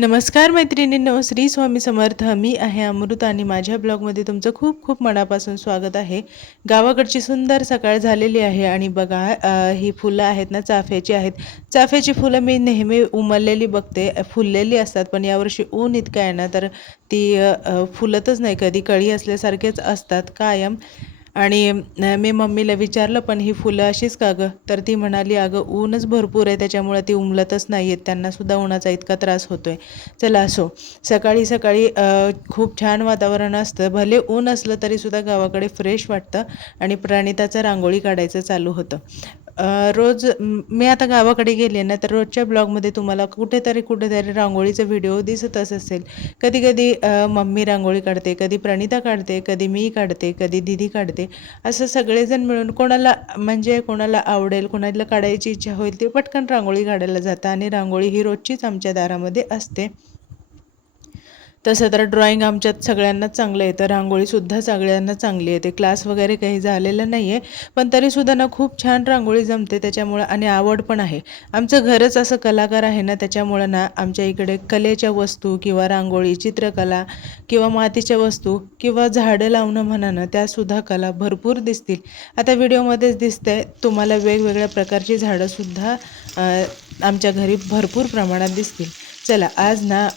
नमस्कार मैत्रिणींनो, श्री स्वामी समर्थ. मी आहे अमृता आणि माझ्या ब्लॉगमध्ये तुमचं खूप खूप मनापासून स्वागत आहे. गावाकडची सुंदर सकाळ झालेली आहे आणि बघा ही फुलं आहेत ना, चाफ्याची आहेत. चाफ्याची फुलं मी नेहमी उमललेली बघते, फुललेली असतात, पण यावर्षी ऊन इतकं आहे ना, तर ती फुलतच नाही. कधी कळी असल्यासारखेच असतात कायम. आणि मी मम्मीला विचारलं, पण ही फुलं अशीच का गं? तर ती म्हणाली, अगं ऊनच भरपूर आहे, त्याच्यामुळे ती उमलतच नाही आहेत, त्यांनासुद्धा उन्हाचा इतका त्रास होतोय. चला असो, सकाळी सकाळी खूप छान वातावरण असतं. भले ऊन असलं तरीसुद्धा गावाकडे फ्रेश वाटतं आणि प्रणिताचं रांगोळी काढायचं चालू होतं. रोज मी आता गावाकडे गेले ना, तर रोजच्या ब्लॉगमध्ये तुम्हाला कुठेतरी कुठेतरी रांगोळीचा व्हिडिओ दिसतच असेल. कधी कधी मम्मी रांगोळी काढते, कधी प्रणिता काढते, कधी मी काढते, कधी दीदी काढते. असं सगळेजण मिळून कोणाला म्हणजे कोणाला आवडेल, कोणाला काढायची इच्छा होईल ते पटकन रांगोळी काढायला जातं आणि रांगोळी ही रोजचीच आमच्या दारामध्ये असते. तसं तर ड्रॉइंग आमच्यात सगळ्यांनाच चांगलं येतं, रांगोळीसुद्धा सगळ्यांना चांगली येते. क्लास वगैरे काही झालेलं नाही आहे, पण तरीसुद्धा ना खूप छान रांगोळी जमते त्याच्यामुळं आणि आवड पण आहे. आमचं घरच असं कलाकार आहे ना, त्याच्यामुळं ना आमच्या इकडे कलेच्या वस्तू किंवा रांगोळी, चित्रकला किंवा मातीच्या वस्तू किंवा झाडं लावणं म्हणा ना, त्यासुद्धा कला भरपूर दिसतील. आता व्हिडिओमध्येच दिसतंय तुम्हाला वेगवेगळ्या प्रकारची झाडंसुद्धा आमच्या घरी भरपूर प्रमाणात दिसतील. चला आज ना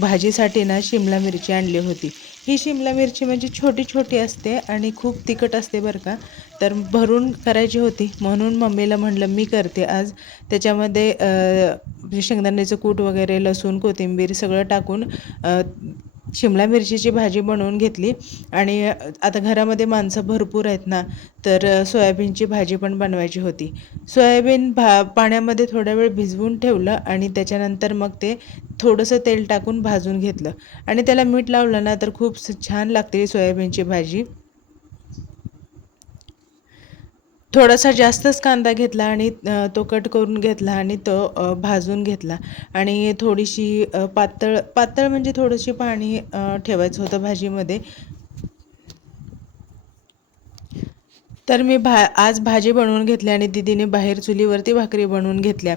भाजीसाठी ना शिमला मिरची आणली होती. ही शिमला मिरची म्हणजे छोटी छोटी असते आणि खूप तिखट असते बरं का. तर भरून करायची होती म्हणून मम्मीला म्हणलं मी करते आज. त्याच्यामध्ये शेंगदाण्याचं कूट वगैरे, लसूण, कोथिंबीर सगळं टाकून शिमला मिरचीची भाजी बनवून घेतली. आणि आता घरामध्ये माणसं भरपूर आहेत ना, तर सोयाबीनची भाजी पण बनवायची होती. सोयाबीन पाण्यामध्ये थोडा वेळ भिजवून ठेवलं आणि त्याच्यानंतर मग ते थोडंसं तेल टाकून भाजून घेतलं आणि त्याला मीठ लावलं ना, तर खूप छान लागते सोयाबीनची भाजी. थोडासा जास्तच कांदा घेतला आणि तो कट करून घेतला आणि तो भाजून घेतला आणि थोडीशी पातळ पातळ म्हणजे थोडंशी पाणी ठेवायचं होतं भाजीमध्ये. तर मी आज भाजी बनवून घेतली आणि दीदीने बाहेर चुलीवरती भाकरी बनवून घेतल्या.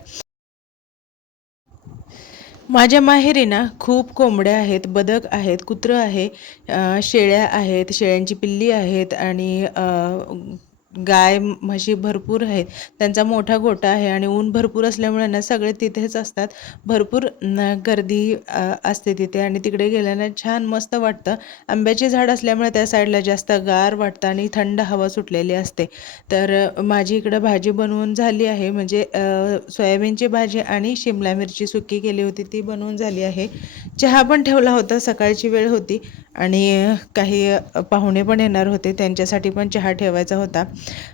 माझ्या माहेरी ना खूप कोंबड्या आहेत, बदक आहेत, कुत्रं आहे, शेळ्या आहेत, शेळ्यांची पिल्ली आहेत आणि गाय म्हशी भरपूर आहेत. त्यांचा मोठा गोठा आहे आणि ऊन भरपूर असल्यामुळे ना सगळे तिथेच असतात. भरपूर गर्दी असते तिथे आणि तिकडे गेल्यानं छान मस्त वाटतं. आंब्याचे झाड असल्यामुळे त्या साईडला जास्त गार वाटतं आणि थंड हवा सुटलेली असते. तर माझी इकडं भाजी बनवून झाली आहे, म्हणजे सोयाबीनची भाजी आणि शिमला मिरची सुकी केली होती ती बनवून झाली आहे. चहा पण ठेवला होता, सकाळची वेळ होती आणि काही पाहुणे पण येणार होते, त्यांच्यासाठी पण चहा ठेवायचा होता.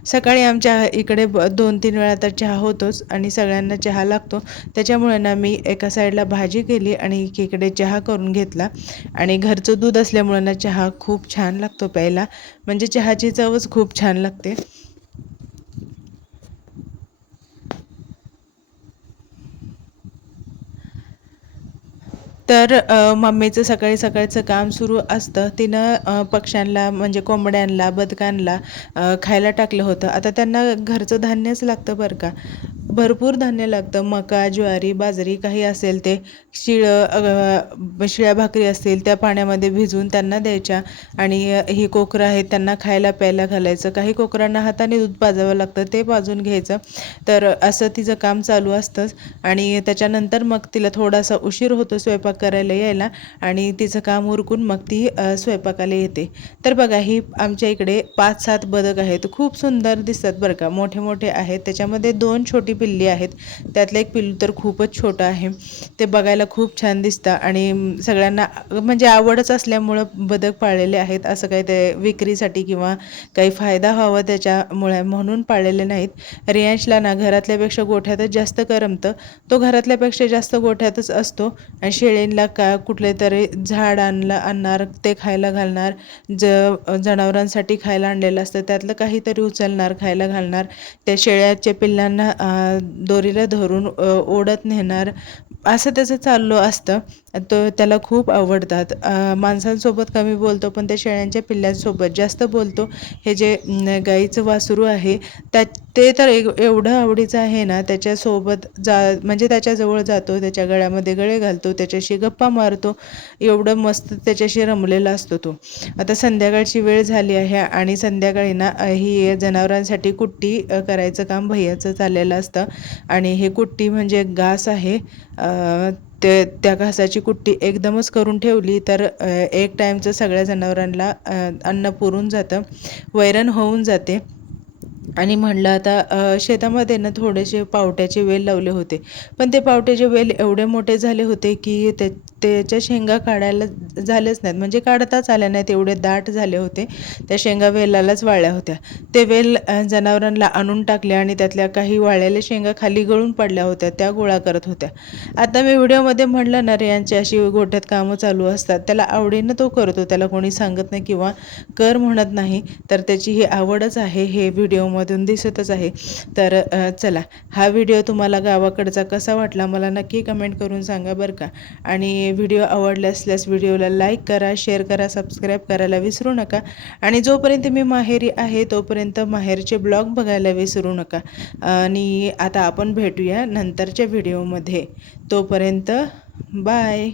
सकाळी आमच्या इकडे 2-3 वेळा तर चहा होतोच आणि सगळ्यांना चहा लागतो. त्याच्यामुळे ना मी एका साईडला भाजी केली आणि एकीकडे चहा करून घेतला. आणि घरचं दूध असल्यामुळे ना चहा खूप छान लागतो प्यायला, म्हणजे चहाची चवच खूप छान लागते. तर मम्मीचं सकाळी सकाळचं काम सुरू असतं. तिनं पक्ष्यांना म्हणजे कोंबड्यांना, बदकांना खायला टाकलं होतं. आता त्यांना घरचं धान्यच लागतं बरं का. भरपूर धान्य लागतं. मका, ज्वारी, बाजरी काही असेल ते. शिळ्या भाकरी असतील त्या पाण्यामध्ये भिजवून त्यांना द्यायच्या आणि ही कोकरं आहेत त्यांना खायला प्यायला घालायचं. काही कोकरांना हाताने दूध पाजावं लागतं, ते पाजून घ्यायचं. तर असं तिचं काम चालू असतंच आणि त्याच्यानंतर मग तिला थोडासा उशीर होतो स्वयंपाक करायला यायला आणि तिचं काम उरकून मग ती स्वयंपाकाला येते. तर बघा ही आमच्या इकडे 5-7 बदक आहेत. खूप सुंदर दिसतात बरं का, मोठे मोठे आहेत. त्याच्यामध्ये 2 छोटी पिल्ली आहेत, त्यातलं एक पिल्लू तर खूपच छोटं आहे. ते बघायला खूप छान दिसतं आणि सगळ्यांना म्हणजे आवडच असल्यामुळं बदक पाळलेले आहेत. असं काही ते विक्रीसाठी किंवा काही फायदा व्हावा त्याच्यामुळे म्हणून पाळलेले नाहीत. रियांशला ना घरातल्यापेक्षा गोठ्यातच जास्त करमतं. तो घरातल्यापेक्षा जास्त गोठ्यातच असतो आणि शेळींना कुठले तरी झाड आणणार, ते खायला घालणार. जनावरांसाठी खायला आणलेलं असतं त्यातलं काहीतरी उचलणार, खायला घालणार. त्या शेळ्याच्या पिल्लांना दोरीला धरून ओढत नेणार, असं त्याचं चाललं असतं. त्याला खूप आवडतात. माणसांसोबत कमी बोलतो पण त्या शेळ्यांच्या पिल्लांसोबत जास्त बोलतो. हे जे गाईचं वासरू आहे ते तर एवढं आवडीचं आहे ना, त्याच्यासोबत म्हणजे त्याच्याजवळ जातो, त्याच्या गळ्यामध्ये गळे घालतो, त्याच्याशी गप्पा मारतो. एवढं मस्त त्याच्याशी रमलेला असतो तो. आता संध्याकाळची वेळ झाली आहे आणि संध्याकाळी ना ही जनावरांसाठी कुट्टी करायचं काम भैयाचं चाललेलं असतं. आणि हे कुट्टी म्हणजे घास आहे. त्या घासाची कुट्टी एकदमच करून ठेवली तर एक टाईमचं सगळ्या जनावरांना अन्न पुरून जातं, वैरण होऊन जाते. आणि म्हणलं आता शेतामध्ये ना थोडेसे पावट्याचे वेल लावले होते, पण ते पावट्याचे वेल एवढे मोठे झाले होते की त्याच्या शेंगा काढायला झालेच नाहीत, म्हणजे काढताच आल्या नाहीत, एवढे दाट झाले होते. त्या शेंगा वेलालाच वाळल्या होत्या. ते वेल जनावरांना आणून टाकले आणि त्यातल्या काही वाळलेल्या शेंगा खाली गळून पडल्या होत्या, त्या गोळा करत होत्या. आता मी व्हिडिओमध्ये म्हणलं ना, यांची अशी गोठ्यात कामं चालू असतात, त्याला आवडीनं तो करतो, त्याला कोणी सांगत नाही किंवा कर म्हणत नाही, तर त्याची ही आवडच आहे, हे व्हिडिओमधून दिसतच आहे. तर चला, हा व्हिडिओ तुम्हाला गावाकडचा कसा वाटला मला नक्की कमेंट करून सांगा बरं का. आणि व्हिडिओ आवडला असल्यास व्हिडिओला लाईक करा, शेअर करा, सबस्क्राईब करायला विसरू नका. आणि जोपर्यंत मी माहेरी आहे तोपर्यंत माहेरचे ब्लॉग बघायला विसरू नका. आणि आता आपण भेटूया नंतरच्या व्हिडिओमध्ये. तोपर्यंत बाय.